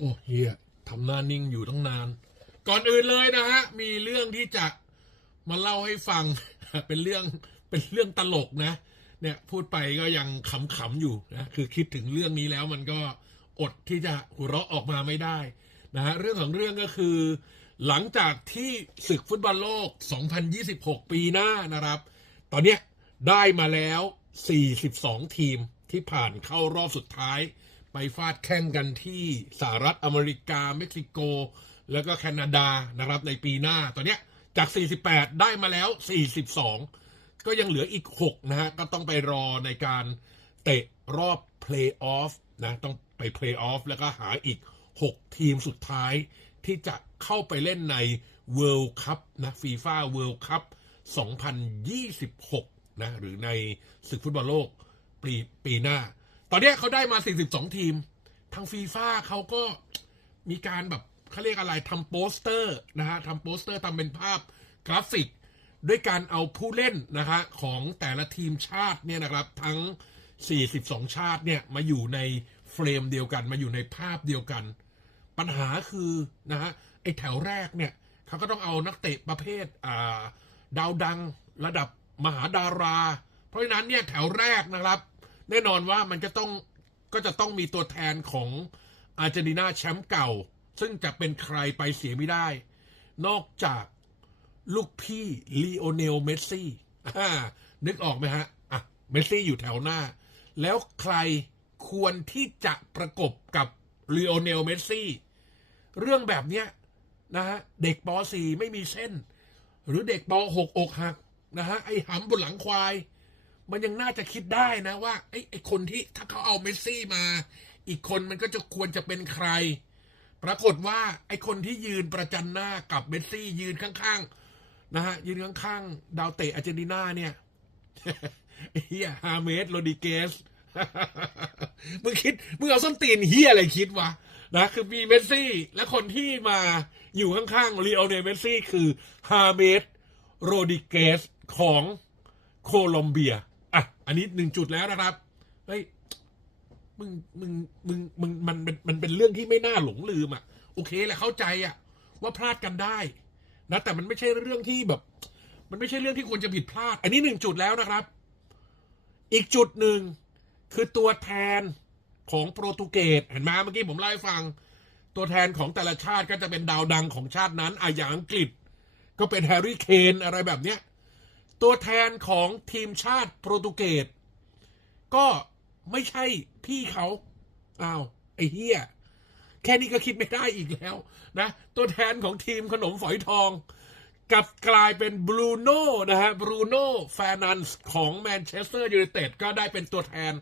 โอ้เฮียทำหน้านิ่งอยู่ตั้งนาน ก่อนอื่นเลยนะฮะ มีเรื่องที่จะมาเล่าให้ฟัง เป็นเรื่องเป็นเรื่องตลกนะ เนี่ยพูดไปก็ยังขำๆอยู่นะคือคิดถึงเรื่องนี้แล้วมันก็อดที่จะหัวเราะออกมาไม่ได้นะฮะเรื่องของเรื่องก็คือ หลังจากที่ศึกฟุตบอลโลก 2026 ปีหน้านะครับ ตอนเนี้ยได้มาแล้ว 42 ทีมที่ผ่านเข้ารอบสุดท้าย ไปฟาดแข่งกันที่สหรัฐอเมริกา เม็กซิโก แล้วก็แคนาดานะครับในปีหน้าตอนเนี้ยจาก 48 ได้มาแล้ว 42 ก็ยังเหลืออีก 6 นะฮะ ก็ต้องไปรอในการเตะรอบเพลย์ออฟนะ ต้องไปเพลย์ออฟแล้วก็หาอีก 6 ทีมสุดท้ายที่จะเข้าไปเล่นใน World Cup นะฟีฟ่า World Cup 2026 นะ หรือในศึกฟุตบอลโลกปีปีหน้า ตอนเนี้ยเขาได้มา 42 ทีม ทางฟีฟ่าเขาก็มีการแบบเขาเรียกอะไรทำโปสเตอร์นะฮะทำโปสเตอร์ทำเป็นภาพกราฟิก ด้วยการเอาผู้เล่นนะฮะของแต่ละทีมชาติเนี่ยนะครับ ทั้ง 42 ชาติเนี่ยมาอยู่ในเฟรมเดียวกัน มาอยู่ในภาพเดียวกัน ปัญหาคือนะฮะไอแถวแรกเนี่ยเขาก็ต้องเอานักเตะประเภทอ่าดาวดังระดับมหาดารา เพราะฉะนั้นเนี่ยแถวแรกนะครับ แน่นอนว่ามันจะต้องก็จะต้องมีตัวแทนของอาร์เจนตินาแชมป์เก่า ซึ่งจะเป็นใครไปเสียไม่ได้ นอกจากลูกพี่ลีโอเนลเมสซี่นึกออกไหมฮะ อะ เมสซี่อยู่แถวหน้า แล้วใครควรที่จะประกบกับลีโอเนลเมสซี่ เรื่องแบบเนี้ยนะฮะ เด็กป .4 ไม่มีเส้น หรือเด็กป .6 อกหักนะฮะ ไอ้หำบนหลังควาย มันยังน่าจะคิดได้นะว่าไอ้ไอ้คนที่ถ้าเขาเอาเมสซี่มา อีกคนมันก็จะควรจะเป็นใคร ปรากฏว่าไอ้คนที่ยืนประจันหน้ากับเมสซี่ยืนข้างๆนะฮะยืนข้างๆดาวเตะอาร์เจนตินาเนี่ยเฮียฮาเมสโรดิเกสมึงคิดมึงเอาส้นตีนเฮียอะไรคิดวะนะคือมีเมสซี่ และคนที่มาอยู่ข้างๆลีโอเนเมสซี่ คือฮาเมสโรดิเกสของโคลอมเบีย อะอันนี้หนึ่งจุดแล้วนะครับเฮ้ยมึงมึงมึงมึงมันเป็นมันเป็นเรื่องที่ไม่น่าหลงลืมอะ โอเคแหละเข้าใจอะ ว่าพลาดกันได้ นะ แต่มันไม่ใช่เรื่องที่แบบ มันไม่ใช่เรื่องที่ควรจะผิดพลาด อันนี้หนึ่งจุดแล้วนะครับ อีกจุดหนึ่งคือตัวแทนของโปรตุเกสเห็นไหมเมื่อกี้ผมเล่าให้ฟัง ตัวแทนของแต่ละชาติก็จะเป็นดาวดังของชาตินั้นอะอย่างอังกฤษ ก็เป็นแฮร์รี่เคนอะไรแบบเนี้ย ตัวแทนของทีมชาติโปรตุเกสก็ไม่ใช่พี่เขาอ้าวไอ้เฮียแค่นี้ก็คิดไม่ได้อีกแล้วนะ ตัวแทนของทีมขนมฝอยทองกับกลายเป็นบรูโน่นะฮะบรูโน่แฟนันส์ของแมนเชสเตอร์ยูไนเต็ดก็ได้เป็นตัวแทน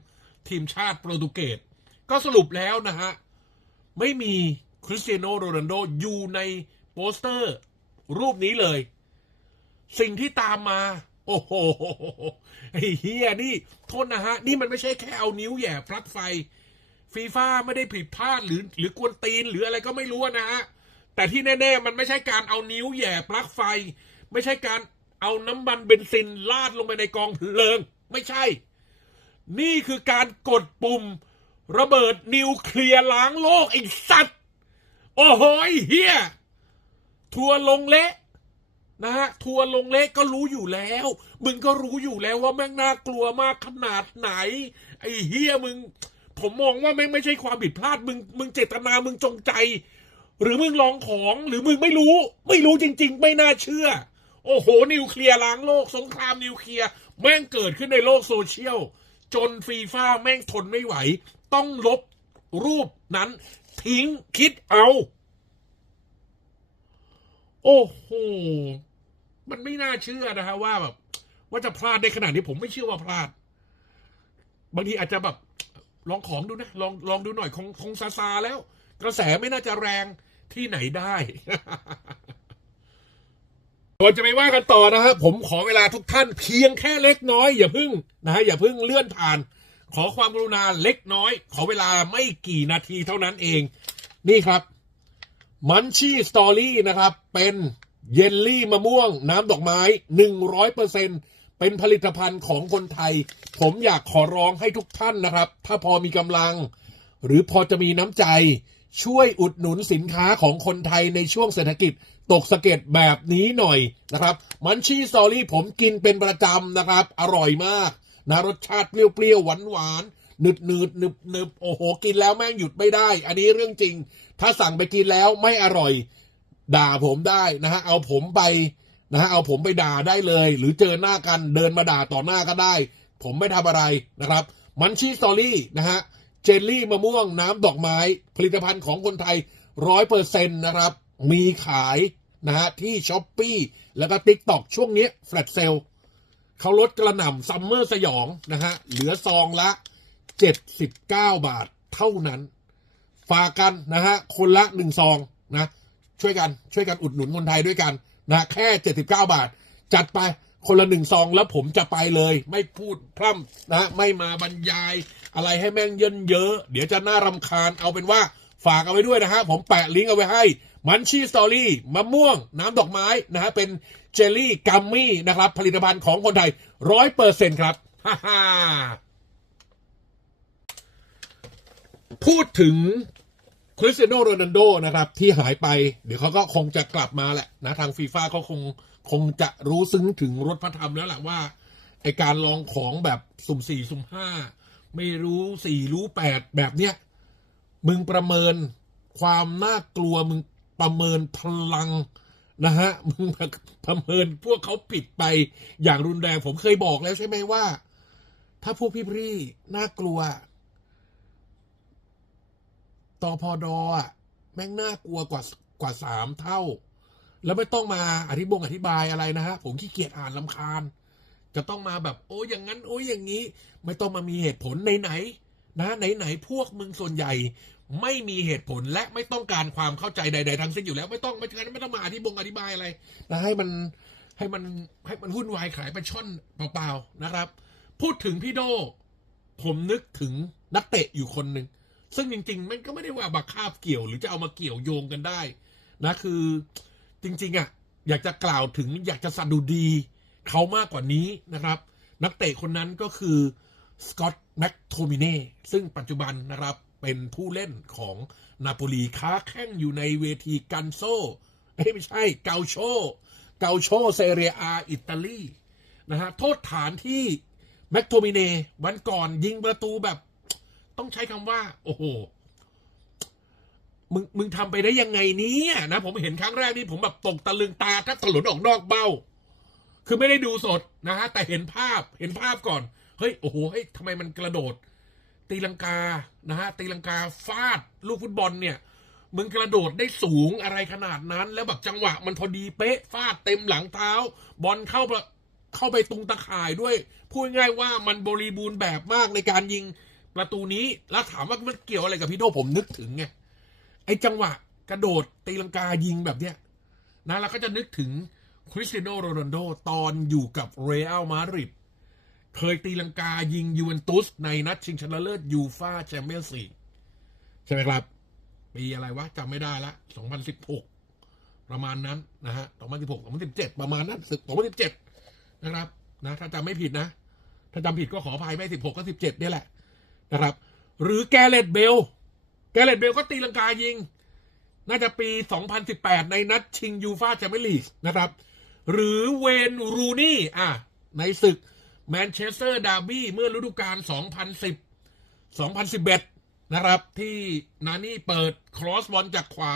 ทีมชาติโปรตุเกสก็สรุปแล้วนะฮะ ไม่มีคริสเตียโนโรนัลโดอยู่ในโปสเตอร์รูปนี้เลย สิ่งที่ตามมา โอ้โหไอ้เฮียนี่ โทษนะฮะ นี่มันไม่ใช่แค่เอานิ้วแย่ปลั๊กไฟ ฟีฟ่าไม่ได้ผิดพลาดหรือหรือกวนตีนหรืออะไรก็ไม่รู้นะฮะ แต่ที่แน่ ๆ มันไม่ใช่การเอานิ้วแย่ปลั๊กไฟ ไม่ใช่การเอาน้ำมันเบนซินลาดลงไปในกองเพลิง ไม่ใช่ นี่คือการกดปุ่ม ระเบิดนิวเคลียร์ล้างโลกไอ้สัตว์ โอ้โหเฮียทัวร์ลงเละ นะฮะทัวร์ลงเละก็รู้อยู่แล้ว มึงก็รู้อยู่แล้วว่าแม่งน่ากลัวมากขนาดไหน ไอ้เฮียมึง ผมมองว่าแม่งไม่ใช่ความผิดพลาดมึงมึงเจตนามึงจงใจ หรือมึงลองของหรือมึงไม่รู้ ไม่รู้จริง ๆ ไม่น่าเชื่อ โอ้โห นิวเคลียร์ล้างโลกสงครามนิวเคลียร์แม่งเกิดขึ้นในโลกโซเชียล จนฟีฟ่าแม่งทนไม่ไหว ต้องลบรูปนั้นทิ้งคิดเอา โอ้โห มันไม่น่าเชื่อนะฮะว่าแบบว่าจะพลาดได้ขนาดนี้ผมไม่เชื่อว่าพลาด บางทีอาจจะแบบลองของดูนะ ลองลองดูหน่อยคงคงซาซาแล้ว กระแสไม่น่าจะแรงที่ไหนได้ก่อนจะไปว่ากันต่อนะฮะผมขอเวลาทุกท่านเพียงแค่เล็กน้อย อย่าเพึ่งนะฮะอย่าเพึ่งเลื่อนผ่าน ขอความกรุณาเล็กน้อย ขอเวลาไม่กี่นาทีเท่านั้นเอง นี่ครับมันชี่สตอรี่นะครับ เป็น เยลลี่มะม่วงน้ำดอกไม้หนึ่งร้อยเปอร์เซ็นเป็นผลิตภัณฑ์ของคนไทย ผมอยากขอร้องให้ทุกท่านนะครับ ถ้าพอมีกำลัง หรือพอจะมีน้ำใจ ช่วยอุดหนุนสินค้าของคนไทยในช่วงเศรษฐกิจตกสะเก็ดแบบนี้หน่อยนะครับ มันชีสตอรี่ผมกินเป็นประจำนะครับ อร่อยมากนะรสชาติเปรี้ยวๆหวานๆหนืดหนืดๆหนึบหนึบโอ้โห กินแล้วแม่งหยุดไม่ได้ อันนี้เรื่องจริง ถ้าสั่งไปกินแล้วไม่อร่อย ด่าผมได้นะฮะเอาผมไปนะฮะเอาผมไปด่าได้เลย หรือเจอหน้ากันเดินมาด่าต่อหน้าก็ได้ ผมไม่ทำอะไรนะครับ มันชีสตอรี่นะฮะเจลลี่มะม่วงน้ำดอกไม้ ผลิตภัณฑ์ของคนไทยร้อยเปอร์เซ็นต์นะครับ มีขายนะฮะที่ช้อปปีแล้วก็ t ิ k t o k ช่วงนี้แฟลตเซลเขาลดกระหน่ำซัมเมอร์สยองนะฮะเหลือซองละ 79 บาทเท่านั้น ฝากกันนะฮะคนละหนึ่งซองนะ ช่วยกันช่วยกันอุดหนุนคนไทยด้วยกันนะแค่ 79 บาท จัดไปคนละหนึ่งซองแล้วผมจะไปเลย ไม่พูดพร่ำนะไม่มาบรรยาย อะไรให้แม่งเยินเยอะ เดี๋ยวจะน่ารำคาญเอาเป็นว่าฝากเอาไว้ด้วยนะฮะ ผมแปะลิงก์เอาไว้ให้มันชีสตอรี่มะม่วง น้ำดอกไม้นะฮะ เป็นเจลลี่กัมมี่นะครับ ผลิตภัณฑ์ของคนไทยร้อยเปอร์เซ็นครับฮ่าฮ่าพูดถึง คริสเตียโนโรนัลโดนะครับที่หายไป เดี๋ยวเขาก็คงจะกลับมาแหละนะทางฟีฟ่าเขาคงคงจะรู้ซึ้งถึงรถพระธรรมแล้วแหละว่าไอการลองของแบบสุ่มสี่สุ่มห้าไม่รู้สี่รู้แปดแบบเนี้ยมึงประเมินความน่ากลัวมึงประเมินพลังนะฮะมึงประเมินพวกเขาผิดไปอย่างรุนแรงผมเคยบอกแล้วใช่ไหมว่า ถ้าพวกพี่พี่น่ากลัว ตอพอดอะแม่งน่ากลัวกว่ากว่าสามเท่า แล้วไม่ต้องมาอธิบงอธิบายอะไรนะฮะ ผมขี้เกียจอ่านลำคาญ จะต้องมาแบบโอ้ยอย่างนั้น โอ้ยอย่างนี้ ไม่ต้องมามีเหตุผลไหนๆนะไหนๆพวกมึงส่วนใหญ่ ไม่มีเหตุผลและไม่ต้องการความเข้าใจใด ๆทั้งสิ้นอยู่แล้วไม่ต้องไม่งั้นไม่ต้องมาอธิบงอธิบายอะไรนะให้มันให้มันให้มันวุ่นวายขายไปช่อนเปล่าๆนะครับ พูดถึงพี่โดผมนึกถึงนักเตะอยู่คนหนึ่ง ซึ่งจริงๆมันก็ไม่ได้ว่าบักคาบเกี่ยว หรือจะเอามาเกี่ยวโยงกันได้ นะคือจริง ๆอะอยากจะกล่าวถึงอยากจะสดุดีเขามากกว่านี้นะครับ นักเตะคนนั้นก็คือสกอตแม็กโทมิเน่ซึ่งปัจจุบันนะครับเป็นผู้เล่นของนาโปลีค้าแข่งอยู่ในเวทีกันโซไม่ใช่เกาโชเกาโชเซเรียอาอิตาลีนะฮะโทษฐานที่แม็กโทมิเน่วันก่อนยิงประตูแบบ ต้องใช้คำว่า โอ้โหมึงมึงทำไปได้ยังไงเนี่ยนะผมเห็นครั้งแรกนี่ผมแบบตกตะลึงตาแทบถลนออกนอกเบ้า คือไม่ได้ดูสดนะฮะแต่เห็นภาพเห็นภาพก่อนเฮ้ยโอ้โหเฮ้ยทำไมมันกระโดด ตีลังกานะฮะตีลังกาฟาดลูกฟุตบอลเนี่ยมึงกระโดดได้สูงอะไรขนาดนั้น แล้วแบบจังหวะมันพอดีเป๊ะฟาดเต็มหลังเท้า บอลเข้าเข้าไปตรงตะข่ายด้วยพูดง่ายว่ามันบริบูรณ์แบบมากในการยิง ประตูนี้แล้วถามว่ามันเกี่ยวอะไรกับพี่โดผมนึกถึงไงไอ้จังหวะกระโดดตีลังกายิงแบบเนี้ยนะเราก็จะนึกถึงคริสเตียโนโรนัลโดตอนอยู่กับเรอัลมาดริดเคยตีลังกายิงยูเวนตุสในนัดชิงชนะเลิศยูฟาแชมเปี้ยนส์ลีกใช่ไหมครับ ปีอะไรวะจำไม่ได้ละ 2016 ประมาณนั้นนะฮะ 2016 2017 ประมาณนั้นศึก2017 นะครับ นะ ถ้าจำไม่ผิดนะ ถ้าจำผิดก็ขออภัยไม่ 16 ก็ 17เนี่ยแหละ นะครับ หรือแกเรตเบล แกเรตเบลก็ตีลังกายิง น่าจะปี 2018 ในนัดชิงยูฟาแชมเปี้ยนลีกนะครับ หรือเวนรูนี่อะในศึกแมนเชสเตอร์ดาร์บี้เมื่อฤดูกาล 2010 2011 นะครับ ที่นานี่เปิดครอสบอลจากขวา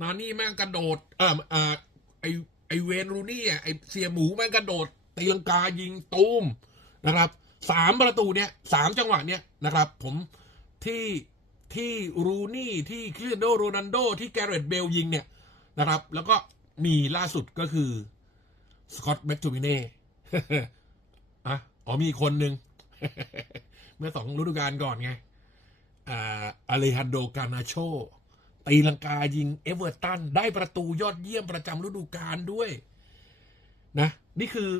นานี่แม่งกระโดดเอ่อเอ่อไอไอเวนรูนี่อะไอเสียหมูแม่งกระโดดตีลังกายิงตูมนะครับ สามประตูเนี้ยสามจังหวะเนี้ยนะครับ ผมที่ที่รูนี่ที่คริสเตียโนโรนัลโดที่แกเรตเบลยิงเนี่ยนะครับ แล้วก็มีล่าสุดก็คือสกอตต์แม็กทูมิเน่อะอ๋อมีคนหนึ่งเมื่อสองฤดูกาลก่อนไงอ่าอเลฮันโดกานาโชตีลังกายิงเอเวอร์ตัน ได้ประตูยอดเยี่ยมประจำฤดูกาลด้วย นะ นี่คือ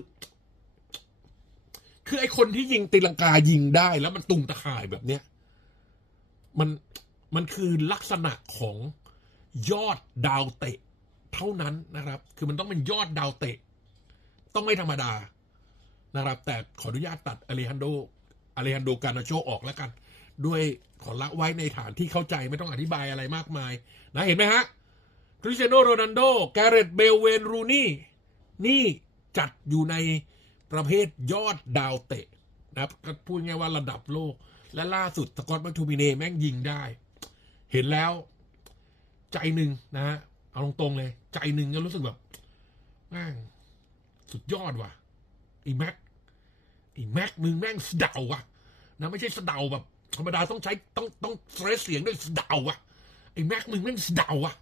คือไอคนที่ยิงตีลังกายิงได้แล้วมันตุงตะข่ายแบบเนี้ย มันมันคือลักษณะของยอดดาวเตะ เท่านั้นนะครับ คือมันต้องเป็นยอดดาวเตะ ต้องไม่ธรรมดานะครับ แต่ขออนุญาตตัดอเลฮันโดอเลฮันโดกานาโชออกแล้วกัน ด้วยขอละไว้ในฐานที่เข้าใจไม่ต้องอธิบายอะไรมากมาย นะเห็นไหมฮะคริสเตียโนโรนัลโดแกเรตเบลเวนรูนี่นี่จัดอยู่ใน ประเภทยอดดาวเตะนะครับก็พูดง่ายว่าระดับโลก และล่าสุดสกอตแมคทูมิเน่แม่งยิงได้ เห็นแล้ว ใจหนึ่งนะฮะเอาตรงๆเลย ใจหนึ่งก็รู้สึกแบบแม่งสุดยอดว่ะไอีแม็กไอีแม็กมึงแม่งสเดาว่ะนะไม่ใช่สเดาแบบ ธรรมดาต้องใช้ต้องต้องเสรเสียงด้วยสเดาว่ะไอ้แม็กมึงแม่งสเดาว่ะ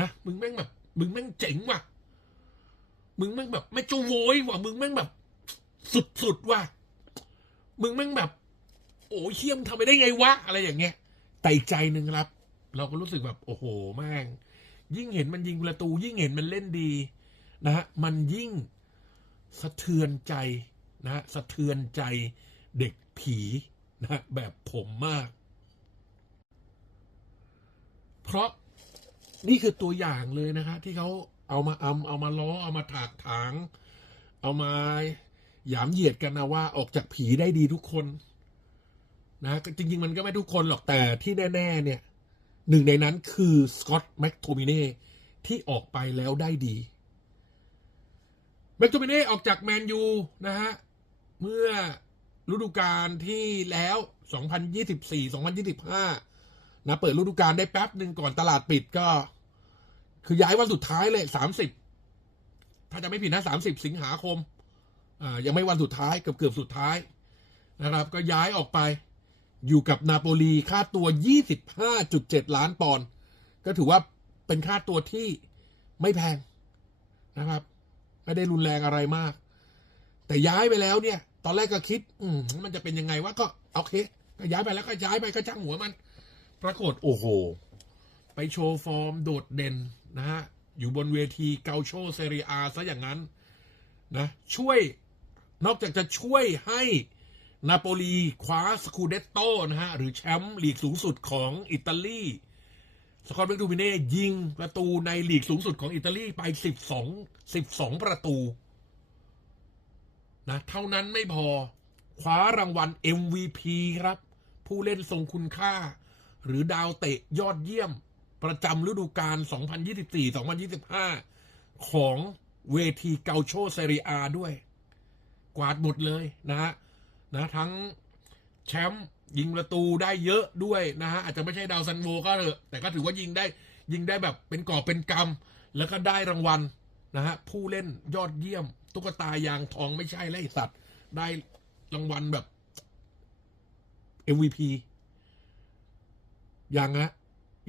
นะมึงแม่งแบบมึงแม่งเจ๋งว่ะ มึงแม่งแบบ ไม่จะโวยว่ะมึงแม่งแบบ สุดๆว่ะมึงแม่งแบบ โอ้ยเชี่ยมทำไปได้ไงวะอะไรอย่างเงี้ยแต่ใจหนึ่งครับ เราก็รู้สึกแบบ โอ้โหแม่งยิ่งเห็นมันยิงประตู ยิ่งเห็นมันเล่นดีนะฮะมันยิ่งสะเทือนใจนะฮะสะเทือนใจเด็กผีนะฮะแบบผมมาก เพราะนี่คือตัวอย่างเลยนะฮะที่เขา เอามาอำเอามาล้อเอามาถากถาง เอามาหยามเหยียดกันนะว่าออกจากผีได้ดีทุกคนนะจริง ๆ มันก็ไม่ทุกคนหรอกแต่ที่แน่ ๆ เนี่ย หนึ่งในนั้นคือสกอตแม็กโทมิเน่ที่ออกไปแล้วได้ดีแม็กโทมิเน่ออกจากแมนยูนะฮะ เมื่อฤดูกาลที่แล้ว 2024-2025นะเปิดฤดูกาลได้แป๊บหนึ่งก่อนตลาดปิดก็ คือย้ายวันสุดท้ายเลย30ถ้าจะไม่ผิดนะ30สิบสิงหาคม อ่า ยังไม่วันสุดท้ายเกือบเกือบสุดท้ายนะครับ ก็ย้ายออกไป อยู่กับนาโปลีค่าตัว 25.7 ล้านปอนด์ก็ถือว่าเป็นค่าตัวที่ไม่แพงนะครับ ไม่ได้รุนแรงอะไรมาก แต่ย้ายไปแล้วเนี่ย ตอนแรกก็คิด อืมมันจะเป็นยังไงวะก็โอเค ก็ย้ายไปแล้วก็ย้ายไปก็จ้างหัวมัน ปรากฏโอ้โห ไปโชว์ฟอร์มโดดเด่น นะฮะอยู่บนเวทีเกาโชเซเรียอาซะอย่างนั้นนะช่วยนอกจากจะช่วยให้นาโปลีคว้าสคูเดตโตนะฮะ หรือแชมป์ลีกสูงสุดของอิตาลีสกอตเบกดูมิเน่ยิงประตูในลีกสูงสุดของอิตาลีไป 12 12 ประตูนะเท่านั้นไม่พอ คว้ารางวัล MVP ครับ ผู้เล่นทรงคุณค่า หรือดาวเตะยอดเยี่ยม ประจำฤดูกาล 2024-2025 ของเวทีเกาโชเซเรียอาด้วย กวาดหมดเลยนะฮะนะทั้งแชมป์ยิงประตูได้เยอะด้วยนะฮะอาจจะไม่ใช่ดาวซันโวก็เถอะแต่ก็ถือว่ายิงได้ยิงได้แบบเป็นก่อเป็นกำแล้วก็ได้รางวัลนะฮะผู้เล่นยอดเยี่ยม ตุ๊กตายางทองไม่ใช่แล้วไอสัตว์ ได้รางวัลแบบ MVP ยังฮะ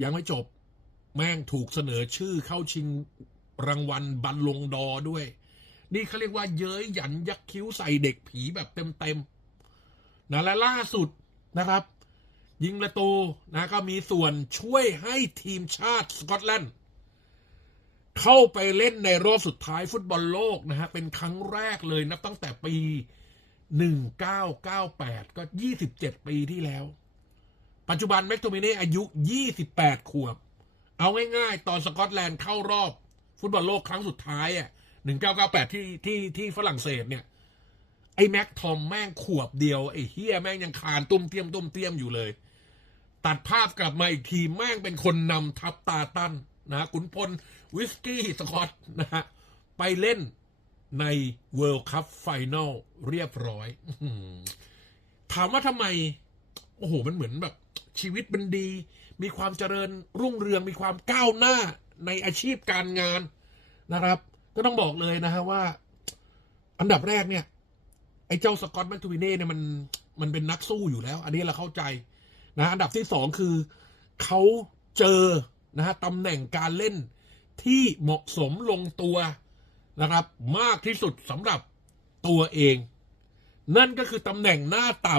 ยังไม่จบ แม่งถูกเสนอชื่อเข้าชิงรางวัลบัลลงดอร์ด้วย นี่เขาเรียกว่าเย้ยหยันยักคิ้วใส่เด็กผีแบบเต็มๆนะและล่าสุดนะครับ ยิงประตูนะก็มีส่วนช่วยให้ทีมชาติสกอตแลนด์เข้าไปเล่นในรอบสุดท้ายฟุตบอลโลกนะฮะ เป็นครั้งแรกเลยนับตั้งแต่ปี 1998 ก็ 27 ปีที่แล้ว ปัจจุบันแม็กโทมิเน่อายุ 28 ขวบ เอาง่ายๆ ตอนสกอตแลนด์เข้ารอบ ฟุตบอลโลกครั้งสุดท้ายอะ1998ที่ที่ที่ฝรั่งเศสเนี่ย ไอ้แม็กทอมแม่งขวบเดียว ไอ้เฮียแม่งยังคานตุ้มเตี้ยมตุ้มเตี้ยมอยู่เลย ตัดภาพกลับมาอีกทีแม่งเป็นคนนำทัพตาตั้นนะขุนพลวิสกี้สกอตนะฮะไปเล่นใน World Cup Final เรียบร้อย ถามว่าทำไม โอ้โห มันเหมือนแบบ ชีวิตมันดี มีความเจริญรุ่งเรืองมีความก้าวหน้าในอาชีพการงานนะครับ ก็ต้องบอกเลยนะฮะว่า อันดับแรกเนี่ย ไอ้เจ้าสกอตแมคทูวิเน่เนี่ยมันมันเป็นนักสู้อยู่แล้ว อันนี้เราเข้าใจนะอันดับที่สองคือเขาเจอนะฮะตำแหน่งการเล่นที่เหมาะสมลงตัวนะครับ มากที่สุดสำหรับตัวเอง นั่นก็คือตำแหน่งหน้าต่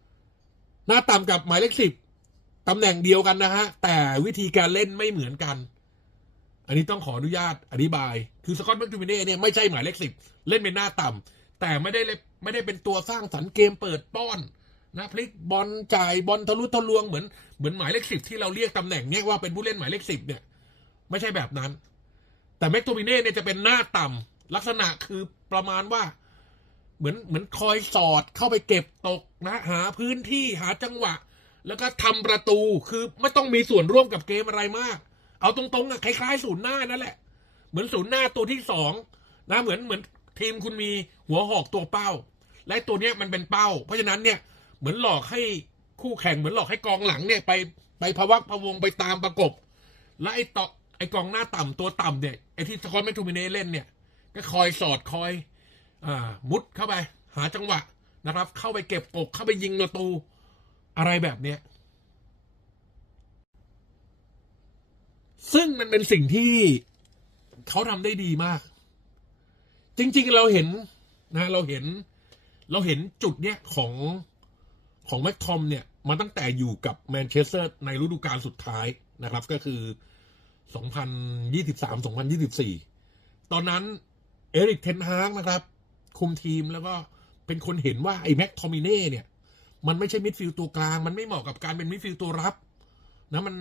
ำหน้าต่ำกับหมายเลขสิบ ตำแหน่งเดียวกันนะฮะ แต่วิธีการเล่นไม่เหมือนกัน อันนี้ต้องขออนุญาตอธิบาย คือสกอตแมคทูมิเน่เนี่ยไม่ใช่หมายเลขสิบเล่นเป็นหน้าต่ำแต่ไม่ได้เลไม่ได้เป็นตัวสร้างสรรค์เกมเปิดป้อนนะพลิกบอลจ่ายบอลทะลุทะลวงเหมือนเหมือนหมายเลขสิบที่เราเรียกตำแหน่งเนี้ยว่าเป็นผู้เล่นหมายเลขสิบเนี่ย ไม่ใช่แบบนั้น แต่แม็กโทมิเน่เนี่ยจะเป็นหน้าต่ำลักษณะคือประมาณว่า เหมือนเหมือนคอยสอดเข้าไปเก็บตกนะ หาพื้นที่หาจังหวะ แล้วก็ทำประตูคือไม่ต้องมีส่วนร่วมกับเกมอะไรมาก เอาตรงๆอะคล้ายๆศูนย์หน้านั่นแหละ เหมือนศูนย์หน้าตัวที่สองนะเหมือนเหมือนทีมคุณมีหัวหอกตัวเป้า และตัวเนี้ยมันเป็นเป้า เพราะฉะนั้นเนี่ยเหมือนหลอกให้คู่แข่งเหมือนหลอกให้กองหลังเนี่ยไปไปพะวักพะวงไปตามประกบ และไอ้ต่อไอ้กองหน้าต่ำตัวต่ำเนี่ยไอ้ที่สกอตแมคโทมิเน่เล่นเนี่ย ก็คอยสอดคอยอ่ามุดเข้าไป หาจังหวะนะครับ เข้าไปเก็บปกเข้าไปยิงประตู อะไรแบบเนี้ย ซึ่งมันเป็นสิ่งที่เขาทำได้ดีมาก จริง ๆ เราเห็นนะ เราเห็น เราเห็นจุดเนี้ยของของแม็กทอมเนี่ยมาตั้งแต่อยู่กับแมนเชสเตอร์ในฤดูกาลสุดท้ายนะครับ ก็คือ 2023-2024 ตอนนั้นเอริกเทนฮากนะครับ คุมทีมแล้วก็เป็นคนเห็นว่าไอ้แม็กทอมิเน่เนี่ย มันไม่ใช่มิดฟิลด์ตัวกลาง มันไม่เหมาะกับการเป็นมิดฟิลด์ตัวรับ นะมัน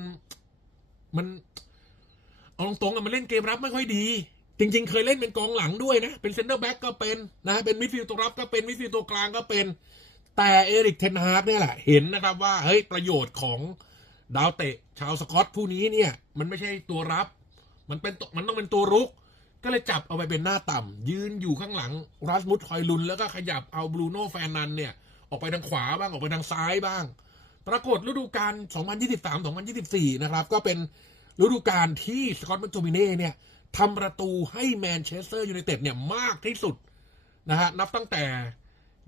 มันเอาตรงๆอะมันเล่นเกมรับไม่ค่อยดี จริง ๆ เคยเล่นเป็นกองหลังด้วยนะ เป็นเซนเตอร์แบ็กก็เป็นนะเป็นมิดฟิลด์ตัวรับก็เป็นมิดฟิลด์ตัวกลางก็เป็น แต่เอริกเทนฮาร์กเนี่ยแหละเห็นนะครับว่าเฮ้ยประโยชน์ของดาวเตะ ชาวสกอตผู้นี้เนี่ย มันไม่ใช่ตัวรับ มันเป็นมันต้องเป็นตัวรุก ก็เลยจับเอาไปเป็นหน้าต่ำยืนอยู่ข้างหลังรัสมุดคอยลุนแล้วก็ขยับเอาบรูโน่แฟนนันเนี่ย ออกไปทางขวาบ้างออกไปทางซ้ายบ้าง ปรากฏฤดูกาล 2023-2024 นะครับ ก็เป็นฤดูกาลที่สกอตแมคโทมิเน่เนี่ยทำประตูให้แมนเชสเตอร์ยูไนเต็ดเนี่ยมากที่สุดนะฮะนับตั้งแต่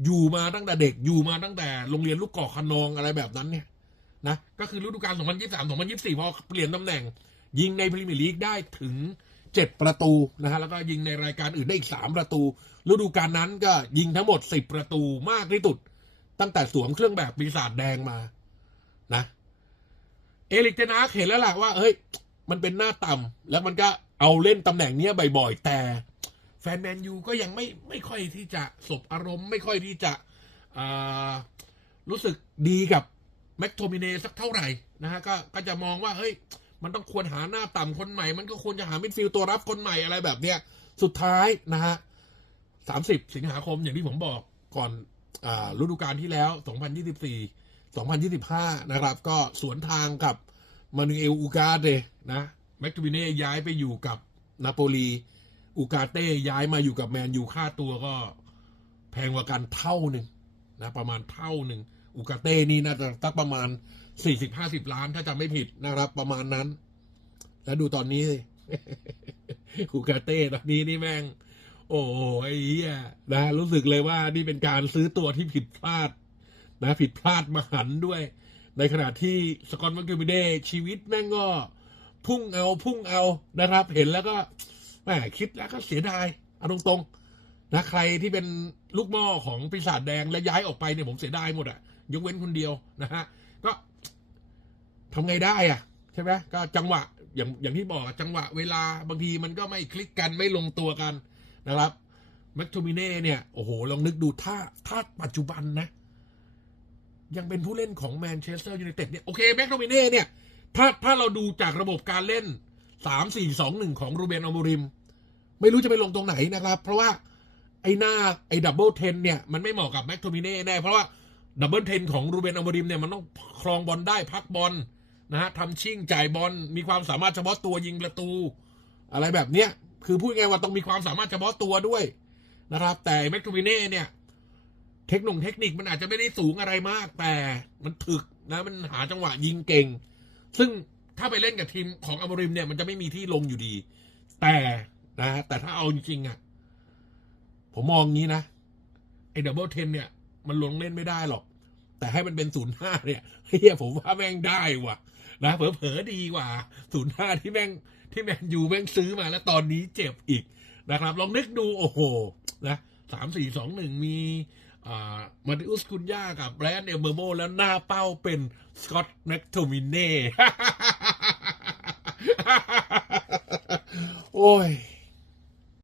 อยู่มาตั้งแต่เด็กอยู่มาตั้งแต่โรงเรียนลูกกอกคนองอะไรแบบนั้นเนี่ยนะก็คือฤดูกาล 2023-2024 พอเปลี่ยนตำแหน่ง ยิงในพรีเมียร์ลีกได้ถึง 7 ประตูนะฮะแล้วก็ยิงในรายการอื่นได้อีก 3 ประตู ฤดูกาลนั้นก็ยิงทั้งหมด 10 ประตูมากที่สุด ตั้งแต่สวมเครื่องแบบปีศาจแดงมานะ เอริกเทนฮากเห็นแล้วล่ะว่า เฮ้ย มันเป็นหน้าต่ำแล้วมันก็เอาเล่นตำแหน่งเนี้ยบ่อยๆ แต่แฟนแมนยูก็ยังไม่ไม่ค่อยที่จะสบอารมณ์ ไม่ค่อยที่จะอ่ารู้สึกดีกับแม็กโทมิเนสักเท่าไหร่นะฮะก็ก็จะมองว่า เฮ้ย มันต้องควรหาหน้าต่ำคนใหม่ มันก็ควรจะหามิดฟิลตัวรับคนใหม่อะไรแบบเนี้ย สุดท้ายนะฮะ30สิบสิงหาคมอย่างที่ผมบอกก่อน ฤดูกาลที่แล้ว 2024 2025 นะครับ ก็สวนทางกับมานูเอลอูกาเตนะแม็กตูบิเน่ย้ายไปอยู่กับนาโปลีอูกาเต้ย้ายมาอยู่กับแมนยูค่าตัวก็แพงกว่ากันเท่าหนึ่งนะประมาณเท่าหนึ่งอูกาเต้นี่น่าจะตักประมาณ 40-50 ล้านถ้าจำไม่ผิดนะครับ ประมาณนั้น แล้วดูตอนนี้สิอูกาเต้ตอนนี้นี่แม่ง โอ้ไอ้เหี้ยนะ รู้สึกเลยว่านี่เป็นการซื้อตัวที่ผิดพลาด นะ ผิดพลาดมหันด้วย ในขณะที่สกอตแมคกิมิเดชีวิตแม่งก็พุ่งเอาพุ่งเอานะครับ เห็นแล้วก็แหมคิดแล้วก็เสียดายเอาตรงๆนะใครที่เป็นลูกหม้อของปีศาจแดงและย้ายออกไปเนี่ยผมเสียดายหมดอะยกเว้นคนเดียวนะฮะก็ทำไงได้อะใช่ไหมก็จังหวะอย่างอย่างที่บอกจังหวะเวลาบางทีมันก็ไม่คลิกกันไม่ลงตัวกัน นะครับแมคโทมิเน่เนี่ย โอ้โห ลองนึกดูถ้าถ้าปัจจุบันนะ ยังเป็นผู้เล่นของแมนเชสเตอร์ยูไนเต็ดเนี่ย โอเคแมคโทมิเน่เนี่ย ถ้าถ้าเราดูจากระบบการเล่นสามสี่สองหนึ่งของรูเบนอโมริม ไม่รู้จะไปลงตรงไหนนะครับ เพราะว่าไอ้หน้าไอ้ดับเบิลเทนเนี่ย มันไม่เหมาะกับแมคโทมิเน่แน่ เพราะว่าดับเบิลเทนของรูเบนอโมริมเนี่ยมันต้องครองบอลได้พักบอลนะฮะทำชิ่งจ่ายบอลมีความสามารถเฉพาะตัวยิงประตู อะไรแบบเนี้ย คือพูดง่ายว่าต้องมีความสามารถเฉพาะตัวด้วยนะครับ แต่แม็กโทมิเน่เนี่ย เทคโนงเทคนิคมันอาจจะไม่ได้สูงอะไรมาก แต่มันถึกนะมันหาจังหวะยิงเก่ง ซึ่งถ้าไปเล่นกับทีมของอมริมเนี่ยมันจะไม่มีที่ลงอยู่ดี แต่นะ แต่ถ้าเอาจริงๆอะ ผมมองงี้นะไอ้ดับเบิลเทนเนี่ย มันลงเล่นไม่ได้หรอก แต่ให้มันเป็นศูนย์ห้าเนี่ยเฮียผมว่าแม่งได้ว่ะนะเผลอๆดีกว่าศูนย์ห้าที่แม่ง ที่แมนยูแม่งซื้อมาแล้วตอนนี้เจ็บอีกนะครับ ลองนึกดูโอ้โหนะสามสี่สองหนึ่งมีอ่ามาติอุสคุนย่ากับแบรนด์เอเมอร์โมแล้วหน้าเป้าเป็นสกอตแม็กโทมินเน่โอ้ย